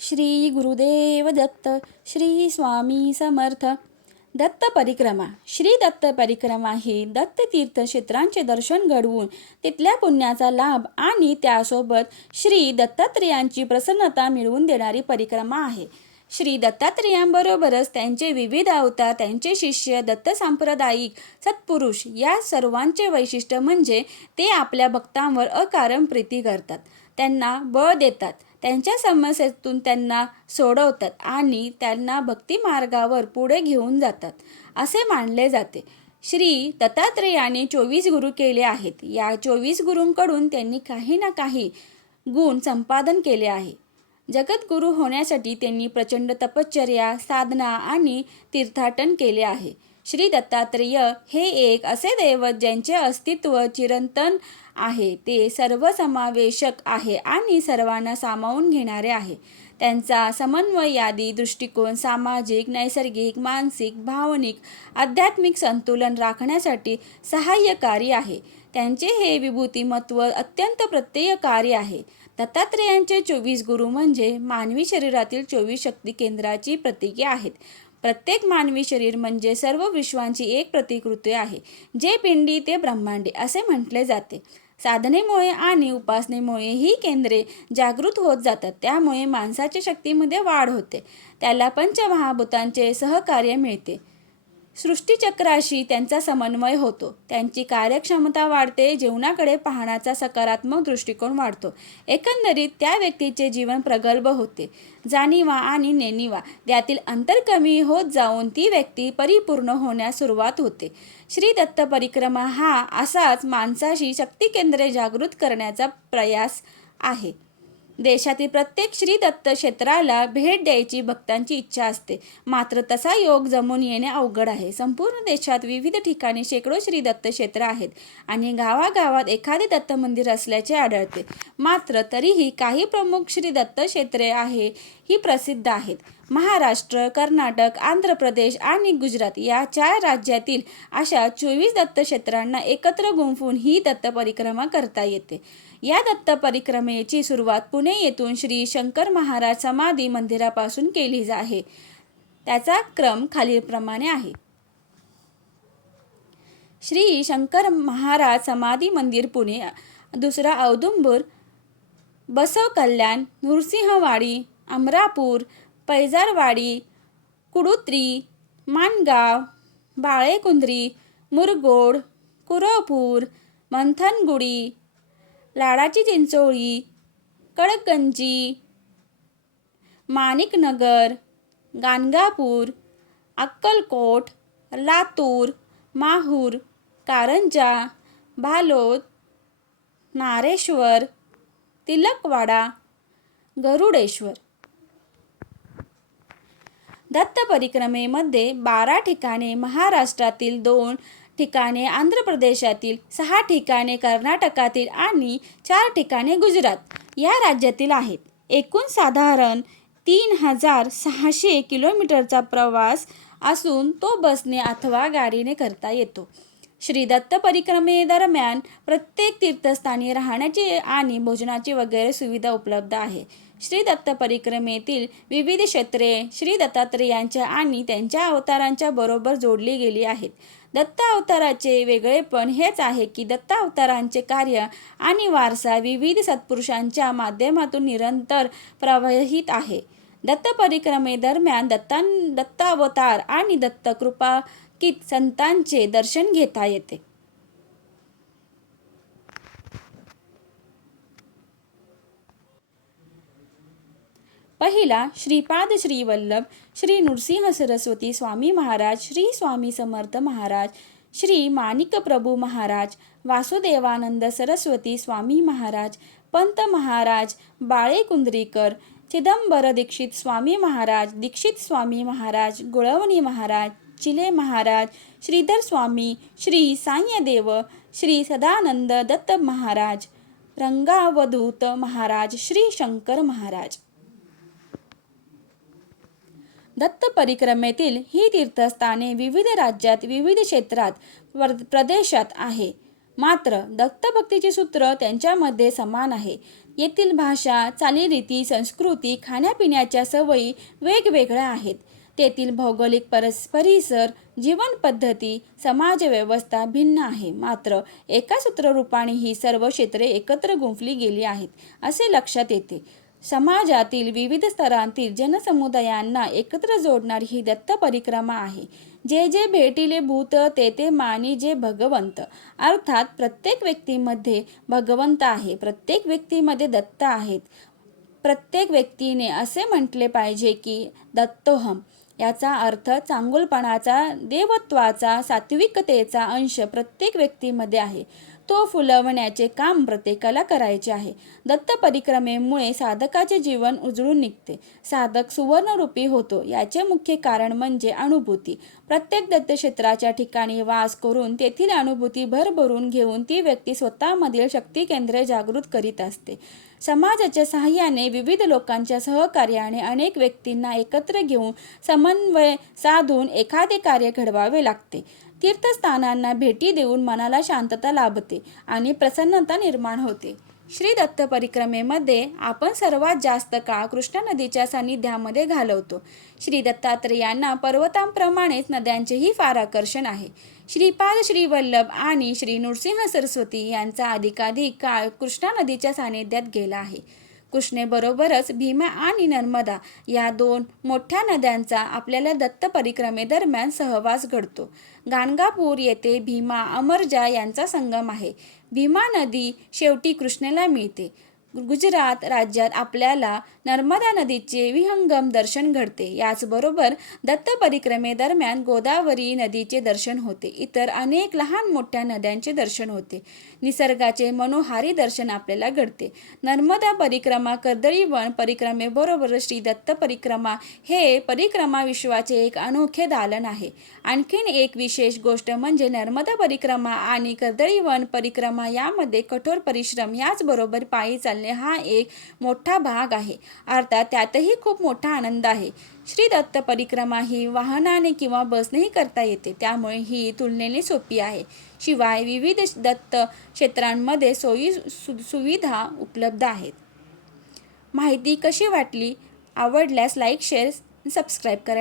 श्री गुरुदेव दत्त. श्री स्वामी समर्थ. दत्त परिक्रमा. श्री दत्त परिक्रमा ही दत्त तीर्थक्षेत्रांचे दर्शन घडवून तिथल्या पुण्याचा लाभ आणि त्यासोबत श्री दत्तात्रेयांची प्रसन्नता मिळवून देणारी परिक्रमा आहे. श्री दत्तात्रेयांबरोबरच त्यांचे विविध अवतार, त्यांचे शिष्य, दत्त सांप्रदायिक सत्पुरुष या सर्वांचे वैशिष्ट्य म्हणजे ते आपल्या भक्तांवर अकारण प्रीती करतात, त्यांना बळ देतात, त्यांच्या समस्येतून त्यांना सोडवतात आणि त्यांना भक्ती मार्गावर पुढे घेऊन जातात असे मानले जाते. श्री दत्तात्रेयाने 24 गुरु केले आहेत. या 24 गुरूंकडून त्यांनी काही ना काही गुण संपादन केले आहे. जगद्गुरू होण्यासाठी त्यांनी प्रचंड तपश्चर्या, साधना आणि तीर्थाटन केले आहे. श्री दत्तात्रेय हे एक असे दैवत ज्यांचे अस्तित्व चिरंतन आहे. ते सर्वसमावेशक आहे आणि सर्वांना सामावून घेणारे आहे. त्यांचा समन्वयादी दृष्टिकोन सामाजिक, नैसर्गिक, मानसिक, भावनिक, आध्यात्मिक संतुलन राखण्यासाठी सहाय्यकारी आहे. त्यांचे हे विभूतिमत्व अत्यंत प्रत्ययकारी आहे. दत्तात्रेयांचे 24 गुरु म्हणजे मानवी शरीरातील 24 शक्ती केंद्राची प्रतीके आहेत. प्रत्येक मानवी शरीर म्हणजे सर्व विश्वांची एक प्रतिकृती आहे. जे पिंडी ते ब्रह्मांडी असे म्हटले जाते. साधनेमुळे आणि उपासनेमुळे ही केंद्रे जागृत होत जातात. त्यामुळे माणसाच्या शक्तीमध्ये वाढ होते. त्याला पंचमहाभूतांचे सहकार्य मिळते. सृष्टीचक्राशी त्यांचा समन्वय होतो. त्यांची कार्यक्षमता वाढते. जीवनाकडे पाहण्याचा सकारात्मक दृष्टिकोन वाढतो. एकंदरीत त्या व्यक्तीचे जीवन प्रगल्भ होते. जाणीवा आणि नेणीवा यातील अंतर कमी होत जाऊन ती व्यक्ती परिपूर्ण होण्यास सुरुवात होते. श्री दत्त परिक्रमा हा असाच माणसाशी शक्ती केंद्रे जागृत करण्याचा प्रयास आहे. देशातील प्रत्येक श्री दत्त क्षेत्राला भेट द्यायची भक्तांची इच्छा असते. मात्र तसा योग जमून येणे अवघड आहे. संपूर्ण देशात विविध ठिकाणी शेकडो श्री दत्त क्षेत्र आहेत आणि गावागावात एखादे दत्त मंदिर असल्याचे आढळते. मात्र तरीही काही प्रमुख श्री दत्त क्षेत्रे ही प्रसिद्ध आहेत. महाराष्ट्र, कर्नाटक, आंध्र प्रदेश आणि गुजरात या 4 राज्यातील अशा 24 दत्त क्षेत्रांना एकत्र गुंफून ही दत्त परिक्रमा करता येते. या दत्त परिक्रमेची सुरुवात पुणे येथून श्री शंकर महाराज समाधी मंदिरापासून केली आहे. त्याचा क्रम खालीलप्रमाणे आहे. श्री शंकर महाराज समाधी मंदिर पुणे, दुसरा औदुंबर, बसव कल्याण, नृसिंहवाडी, अमरापूर, पैजारवाडी, कुडुत्री, माणगाव, बाळेकुंद्री, मुरगोड, कुरवपूर, मंथनगुडी, लाडाची चिंचोळी, कडकगंजी, माणिकनगर, गाणगापूर, अक्कलकोट, लातूर, माहूर, कारंजा, बालोद, नारेश्वर, तिलकवाडा, गरुडेश्वर. दत्त परिक्रमेमध्ये 12 ठिकाणे महाराष्ट्रातील, 2 ठिकाणे आंध्र प्रदेशातील, 6 ठिकाणे कर्नाटकातील आणि 4 ठिकाणे गुजरात या राज्यातील आहेत. एकूण साधारण 3600 किलोमीटरचा प्रवास असून तो बसने अथवा गाडीने करता येतो. श्री दत्त परिक्रमेदरम्यान प्रत्येक तीर्थस्थानी राहण्याची आणि भोजनाची वगैरे सुविधा उपलब्ध आहे. श्री दत्त परिक्रमेतील विविध क्षेत्रे श्री दत्तात्रेयांच्या आणि त्यांच्या अवतारांच्या बरोबर जोडली गेली आहेत. दत्त अवताराचे वेगळेपण हेच आहे की दत्त अवतारांचे कार्य आणि वारसा विविध सत्पुरुषांच्या माध्यमातून निरंतर प्रवाहित आहे. दत्त परिक्रमेदरम्यान दत्त अवतार आणि दत्त कृपाकीत संतांचे दर्शन घेता येते. पहिला श्रीपाद श्री वल्लभ श्री नृसिंह सरस्वती स्वामी महाराज, श्री स्वामी समर्थ महाराज, श्री माणिक प्रभू महाराज, वासुदेवानंद सरस्वती स्वामी महाराज, पंत महाराज बाळेकुंद्रीकर, चिदंबर दीक्षित स्वामी महाराज, दीक्षित स्वामी महाराज, गुळवणी महाराज, चिले महाराज, श्रीधर स्वामी, श्री सायदेव, श्री सदानंद दत्त महाराज, रंगावधूत महाराज, श्री शंकर महाराज. दत्त परिक्रमेतील ही तीर्थस्थाने विविध राज्यात, विविध क्षेत्रात, प्रदेशात आहे. मात्र दत्तभक्तीचे सूत्र त्यांच्यामध्ये समान आहे. येथील भाषा, चालीरीती, संस्कृती, खाण्यापिण्याच्या सवयी वेगवेगळ्या आहेत. तेथील भौगोलिक परिसर, जीवनपद्धती, समाजव्यवस्था भिन्न आहे. मात्र एका सूत्ररूपाने ही सर्व क्षेत्रे एकत्र गुंफली गेली आहेत असे लक्षात येते. समाजातील विविध स्तरांतील जनसमुदायांना एकत्र जोडणारी ही दत्त परिक्रमा आहे. जे जे भेटिले भूत ते ते मानी जे भगवंत. अर्थात प्रत्येक व्यक्तीमध्ये भगवंत आहे, प्रत्येक व्यक्तीमध्ये दत्त आहेत. प्रत्येक व्यक्तीने असे म्हटले पाहिजे की दत्तोहम. याचा अर्थ चांगुलपणाचा, देवत्वाचा, सात्विकतेचा अंश प्रत्येक व्यक्तीमध्ये आहे. तो फुलवण्याचे काम प्रत्येकाला करायचे आहे. दत्त परिक्रमेमुळे साधकाचे जीवन उजळून निघते. साधक सुवर्णरूपी होतो. याचे मुख्य कारण म्हणजे अनुभूती. प्रत्येक दत्तक्षेत्राच्या ठिकाणी वास करून तेथील अनुभूती भरभरून घेऊन ती व्यक्ती स्वतःमधील शक्ती केंद्रे जागृत करीत असते. समाजाच्या सहाय्याने, विविध लोकांच्या सहकार्याने अनेक व्यक्तींना एकत्र घेऊन समन्वय साधून एखादे कार्य घडवावे लागते. तीर्थस्थानांना भेटी देऊन मनाला शांतता लाभते आणि प्रसन्नता निर्माण होते. श्री दत्त परिक्रमेमध्ये आपण सर्वात जास्त काळ कृष्णा नदीच्या सानिध्यामध्ये घालवतो. श्री दत्तात्रेयांना पर्वतांप्रमाणेच नद्यांचेही फार आकर्षण आहे. श्रीपाद, श्री वल्लभ आणि श्री नृसिंह सरस्वती यांचा अधिकाधिक काळ कृष्णा नदीच्या सानिध्यात गेला आहे. कृष्णेबरोबरच भीमा आणि नर्मदा या दोन मोठ्या नद्यांचा आपल्याला दत्त परिक्रमेदरम्यान सहवास घडतो. गाणगापूर येथे भीमा अमरजा यांचा संगम आहे. भीमा नदी शेवटी कृष्णेला मिळते. गुजरात राज्यात आपल्याला नर्मदा नदीचे विहंगम दर्शन घडते. याचबरोबर दत्त परिक्रमेदरम्यान गोदावरी नदीचे दर्शन होते. इतर अनेक लहान मोठ्या नद्यांचे दर्शन होते. निसर्गाचे मनोहारी दर्शन आपल्याला घडते. नर्मदा परिक्रमा, कर्दळीवन परिक्रमेबरोबर श्री दत्त परिक्रमा हे परिक्रमा विश्वाचे एक अनोखे दालन आहे. आणखीन एक विशेष गोष्ट म्हणजे नर्मदा परिक्रमा आणि कर्दळीवन परिक्रमा यामध्ये कठोर परिश्रम याचबरोबर पायी चालणे हा एक मोठा भाग आहे. अर्थात त्यातही खूप मोठा आनंद आहे. श्री दत्त परिक्रमा ही वाहनाने किंवा बसनेही करता येते, त्यामुळे ही तुलनेने सोपी आहे. शिवाय विविध दत्त क्षेत्रांमध्ये सोयी सुविधा उपलब्ध आहेत. माहिती कशी वाटली? आवडल्यास लाईक, शेअर, सबस्क्राईब करा.